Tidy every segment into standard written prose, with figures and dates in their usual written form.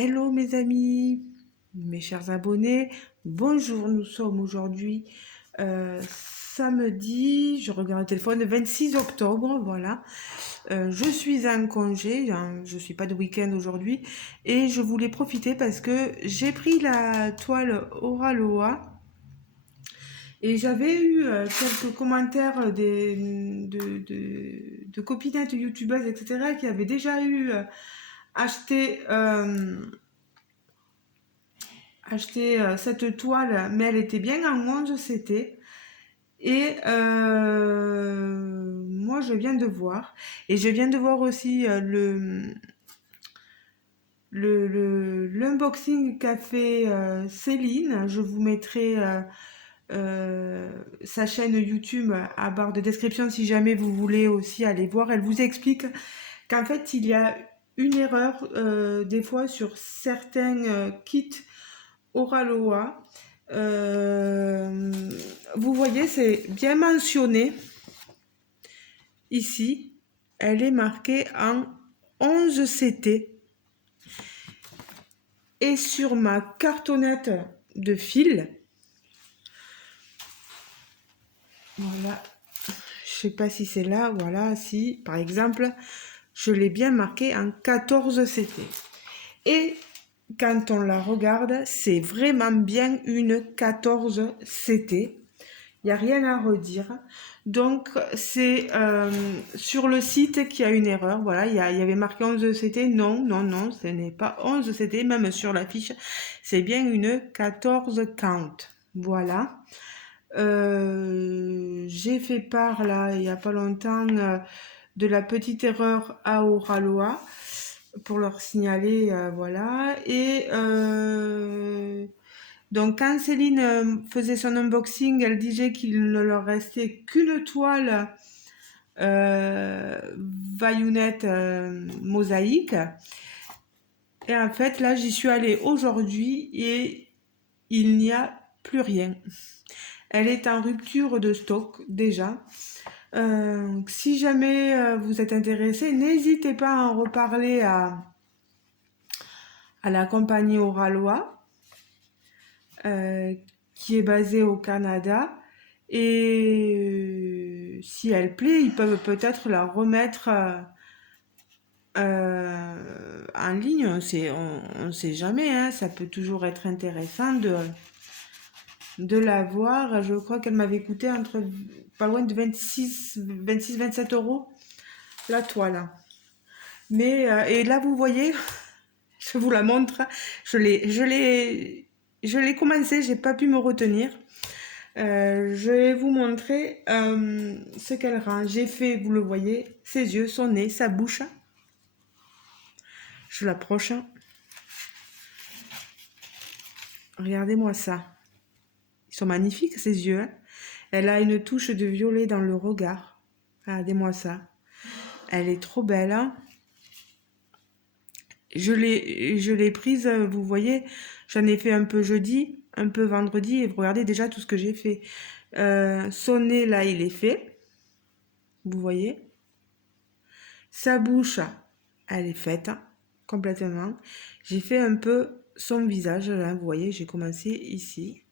Hello mes amis, mes chers abonnés, bonjour, nous sommes aujourd'hui samedi, je regarde le téléphone, le 26 octobre, voilà. Je suis en congé, hein, je suis pas de week-end aujourd'hui et je voulais profiter parce que j'ai pris la toile Oraloa et j'avais eu quelques commentaires de copinettes youtubeuses, etc., qui avaient déjà eu acheté... cette toile, mais elle était bien en 11 CT. Et moi, je viens de voir. Et je viens de voir aussi l'unboxing qu'a fait Céline. Je vous mettrai sa chaîne YouTube à barre de description si jamais vous voulez aussi aller voir. Elle vous explique qu'en fait, il y a une erreur des fois sur certains kits Oraloa. Vous voyez, c'est bien mentionné ici. Elle est marquée en 11 CT. Et sur ma cartonnette de fil, voilà, je sais pas si c'est là, voilà, si par exemple, je l'ai bien marqué en 14 CT. Et quand on la regarde, c'est vraiment bien une 14 CT. Il n'y a rien à redire. Donc, c'est sur le site qu'il y a une erreur. Voilà, il y avait marqué 11 CT. Non, non, non, ce n'est pas 11 CT. Même sur la fiche, c'est bien une 14 count. Voilà. J'ai fait part, là, il n'y a pas longtemps, de la petite erreur à Oraloa pour leur signaler, voilà. Et donc, quand Céline faisait son unboxing, elle disait qu'il ne leur restait qu'une toile Vaillunette mosaïque. Et en fait, là, j'y suis allée aujourd'hui et il n'y a plus rien. Elle est en rupture de stock déjà. Si jamais vous êtes intéressé, n'hésitez pas à en reparler à la compagnie Oraloa. Qui est basée au Canada. Et si elle plaît, ils peuvent peut-être la remettre en ligne. On ne sait jamais, hein, ça peut toujours être intéressant de la voir. Je crois qu'elle m'avait coûté entre pas loin de 26-27 euros la toile. Mais, et là, vous voyez, je vous la montre, je l'ai commencé, j'ai pas pu me retenir. Je vais vous montrer ce qu'elle rend. J'ai fait, vous le voyez, ses yeux, son nez, sa bouche. Je l'approche. Regardez-moi ça. Ils sont magnifiques, ces yeux. Hein. Elle a une touche de violet dans le regard. Regardez-moi ça. Elle est trop belle. Hein. Je l'ai prise, vous voyez, j'en ai fait un peu jeudi, un peu vendredi, et vous regardez déjà tout ce que j'ai fait. Son nez, là, il est fait. Vous voyez. Sa bouche, elle est faite complètement. J'ai fait un peu son visage, là, vous voyez, j'ai commencé ici.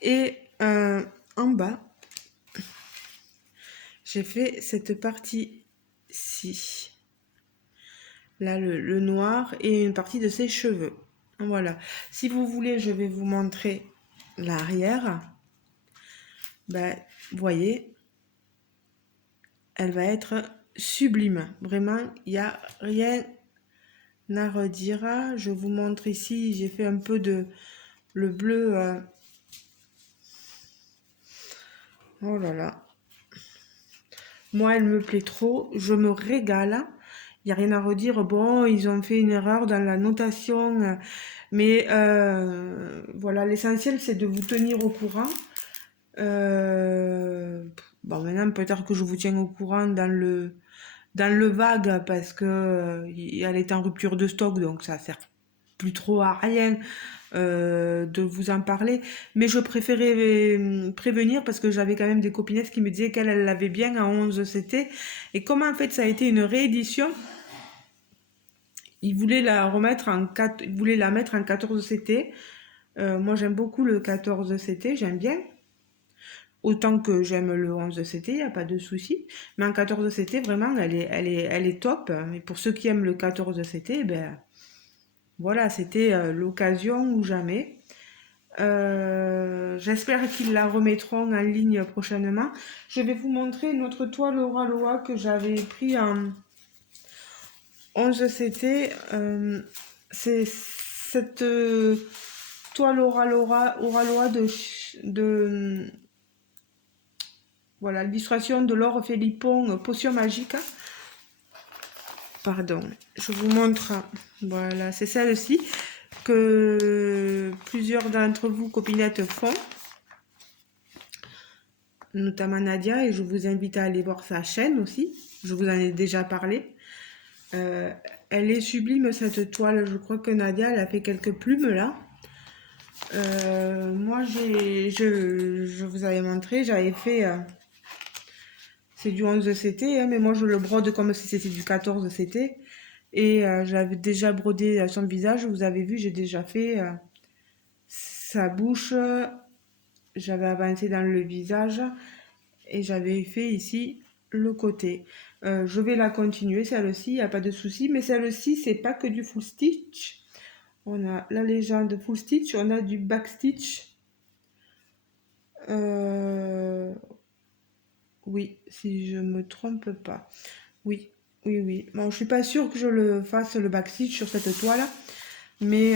Et en bas, j'ai fait cette partie-ci. Là, le noir et une partie de ses cheveux. Voilà. Si vous voulez, je vais vous montrer l'arrière. Ben, vous voyez, elle va être sublime. Vraiment, il n'y a rien à redire. Je vous montre ici, j'ai fait un peu de le bleu. Oh là là. Moi, elle me plaît trop. Je me régale. Il n'y a rien à redire. Bon, ils ont fait une erreur dans la notation. Mais voilà, l'essentiel, c'est de vous tenir au courant. Bon, maintenant, peut-être que je vous tiens au courant dans le vague parce que elle est en rupture de stock, donc ça sert plus trop à rien de vous en parler. Mais je préférais prévenir parce que j'avais quand même des copinettes qui me disaient qu'elle l'avait bien à 11 CT. Et comme en fait ça a été une réédition, il voulait la remettre en 4, il voulait la mettre en 14 CT. Moi, j'aime beaucoup le 14 CT, j'aime bien. Autant que j'aime le 11 CT, il n'y a pas de souci. Mais en 14 CT, vraiment, elle est top. Et pour ceux qui aiment le 14 CT, ben voilà, c'était l'occasion ou jamais. J'espère qu'ils la remettront en ligne prochainement. Je vais vous montrer notre toile Oraloa que j'avais pris en 11 CT. C'est cette toile Oraloa de voilà, l'illustration de Laure Philippon, Potion magique. Pardon, je vous montre. Voilà, c'est celle-ci que plusieurs d'entre vous, copinettes, font. Notamment Nadia, et je vous invite à aller voir sa chaîne aussi. Je vous en ai déjà parlé. Elle est sublime cette toile. Je crois que Nadia, elle a fait quelques plumes là. Moi, je vous avais montré, j'avais fait... c'est du 11 CT, hein, mais moi je le brode comme si c'était du 14 CT. Et j'avais déjà brodé son visage, vous avez vu, j'ai déjà fait sa bouche. J'avais avancé dans le visage et j'avais fait ici le côté. Je vais la continuer, celle-ci, il n'y a pas de souci. Mais celle-ci, c'est pas que du full stitch. On a la légende full stitch, on a du back stitch. Oui, si je me trompe pas. Oui, oui, oui. Bon, je suis pas sûre que je le fasse le back stitch sur cette toile, mais,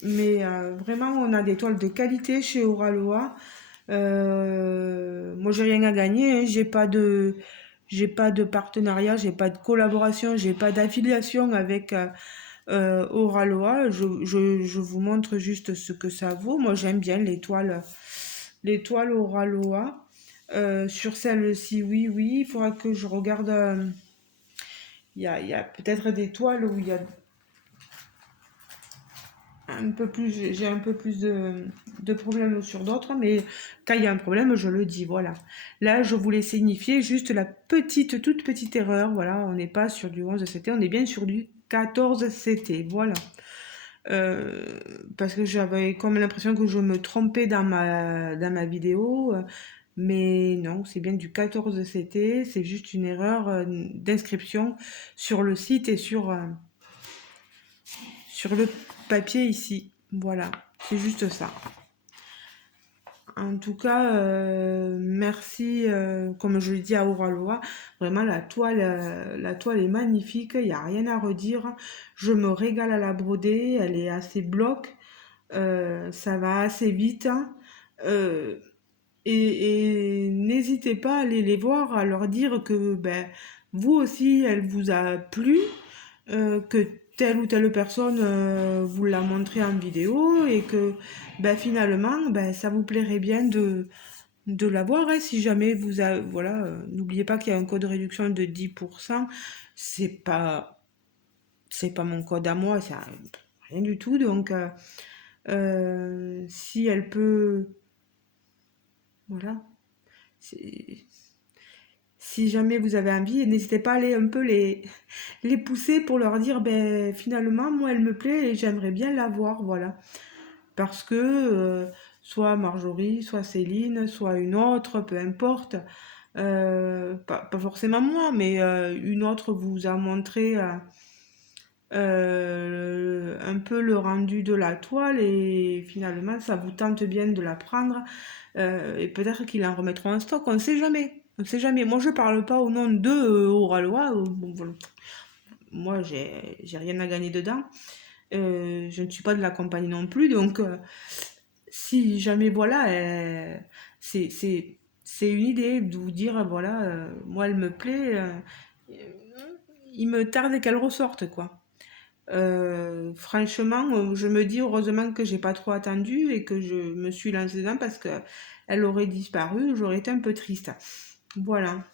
vraiment, on a des toiles de qualité chez Oraloa. Moi, j'ai rien à gagner, hein. J'ai pas de partenariat, j'ai pas de collaboration, j'ai pas d'affiliation avec Oraloa. Je vous montre juste ce que ça vaut. Moi, j'aime bien les toiles Oraloa. Sur celle-ci, oui, oui, il faudra que je regarde. Il y a peut-être des toiles où il y a un peu plus, j'ai un peu plus de problèmes sur d'autres, mais quand il y a un problème, je le dis, voilà. Là, je voulais signifier juste la petite, toute petite erreur, voilà, on n'est pas sur du 11 CT, on est bien sur du 14 CT, voilà. Euh, Parce que j'avais comme l'impression que je me trompais dans ma vidéo, mais non, c'est bien du 14 CT, c'est juste une erreur d'inscription sur le site et sur le papier ici. Voilà, c'est juste ça. En tout cas, merci, comme je l'ai dit à Oraloa, vraiment la toile est magnifique, il n'y a rien à redire. Je me régale à la broder, elle est assez bloc, ça va assez vite, hein. Euh, et n'hésitez pas à aller les voir, à leur dire que ben, vous aussi, elle vous a plu, que telle ou telle personne vous l'a montré en vidéo et que ben, finalement, ben, ça vous plairait bien de la voir. Hein, si jamais vous a, voilà, n'oubliez pas qu'il y a un code de réduction de 10%. C'est pas, c'est pas mon code à moi, c'est rien du tout. Donc, si elle peut, voilà. Si jamais vous avez envie, n'hésitez pas à aller un peu les pousser pour leur dire, ben finalement, moi, elle me plaît et j'aimerais bien la voir, voilà. Parce que soit Marjorie, soit Céline, soit une autre, peu importe, pas forcément moi, mais une autre vous a montré un peu le rendu de la toile et finalement, ça vous tente bien de la prendre et peut-être qu'ils en remettront en stock, on ne sait jamais. On ne sait jamais. Moi, je parle pas au nom de Oralois. Bon, voilà. Moi, j'ai rien à gagner dedans. Je ne suis pas de la compagnie non plus. Donc, si jamais, voilà, c'est une idée de vous dire, voilà, moi, elle me plaît. Il me tarde qu'elle ressorte, quoi. Franchement, je me dis heureusement que j'ai pas trop attendu et que je me suis lancée dedans parce que elle aurait disparu, j'aurais été un peu triste. Voilà.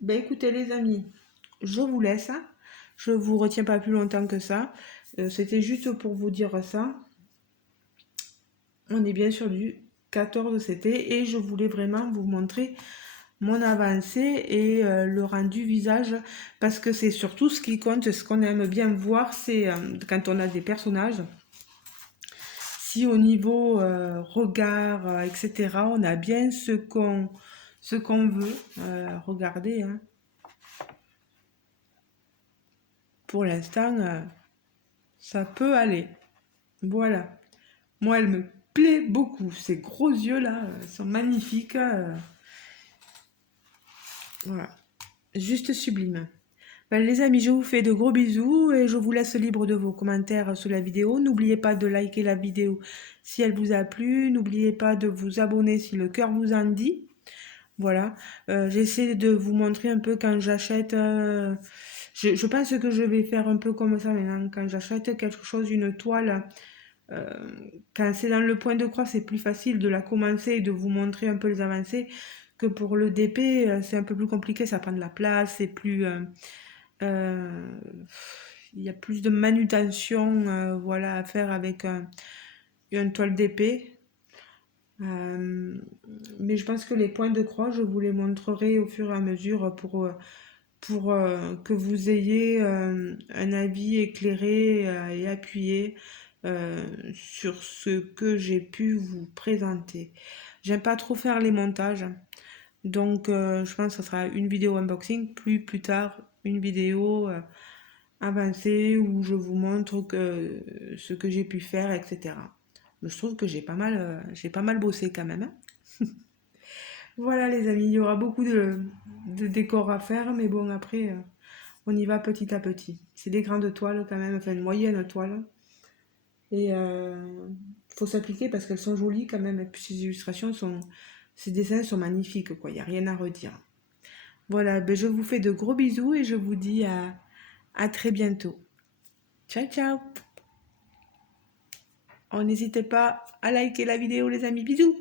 Ben écoutez les amis, je vous laisse, hein. Je vous retiens pas plus longtemps que ça. C'était juste pour vous dire ça. On est bien sur du 14 CT et je voulais vraiment vous montrer mon avancée et le rendu visage, parce que c'est surtout ce qui compte, ce qu'on aime bien voir, c'est quand on a des personnages, si au niveau regard, etc., on a bien ce qu'on veut. Regardez, hein. Pour l'instant, ça peut aller. Voilà. Moi, elle me plaît beaucoup. Ces gros yeux là sont magnifiques. Voilà. Juste sublime. Ben, les amis, je vous fais de gros bisous et je vous laisse libre de vos commentaires sous la vidéo. N'oubliez pas de liker la vidéo si elle vous a plu. N'oubliez pas de vous abonner si le cœur vous en dit. Voilà. J'essaie de vous montrer un peu quand j'achète. Je pense que je vais faire un peu comme ça maintenant. Quand j'achète quelque chose, une toile, euh, quand c'est dans le point de croix, c'est plus facile de la commencer et de vous montrer un peu les avancées que pour le DP, c'est un peu plus compliqué, ça prend de la place, c'est plus, euh, il y a plus de manutention, voilà, à faire avec une toile d'épée. Euh, mais je pense que les points de croix, je vous les montrerai au fur et à mesure pour que vous ayez un avis éclairé et appuyé sur ce que j'ai pu vous présenter. J'aime pas trop faire les montages, donc je pense que ce sera une vidéo unboxing, plus tard une vidéo avancée où je vous montre ce que j'ai pu faire, etc. Mais je trouve que j'ai pas mal bossé quand même, hein. Voilà les amis, il y aura beaucoup de décors à faire, mais bon après on y va petit à petit. C'est des grandes toiles quand même, enfin une moyenne toile. Et faut s'appliquer parce qu'elles sont jolies quand même. Et puis ces dessins sont magnifiques quoi, il n'y a rien à redire. Voilà, ben je vous fais de gros bisous et je vous dis à très bientôt. Ciao ciao. Oh, n'hésitez pas à liker la vidéo les amis, bisous.